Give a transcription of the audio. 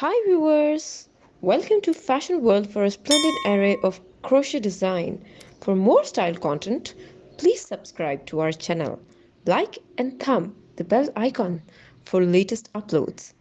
Hi viewers! Welcome to Fashion World for a splendid array of crochet design. For more style content, please subscribe to our channel. Like and thumb the bell icon for latest uploads.